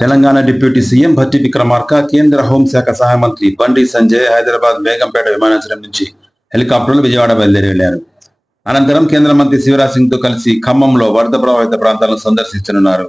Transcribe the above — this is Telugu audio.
తెలంగాణ డిప్యూటీ సీఎం భట్టి విక్రమార్క, కేంద్ర హోంశాఖ సహాయ మంత్రి బండి సంజయ్ హైదరాబాద్ బేగంపేట విమానాశ్రయం నుంచి హెలికాప్టర్లు విజయవాడ బయలుదేరి వెళ్లారు. అనంతరం కేంద్ర మంత్రి శివరాజ్ సింగ్ తో కలిసి ఖమ్మంలో వరద ప్రభావిత ప్రాంతాలను సందర్శించనున్నారు.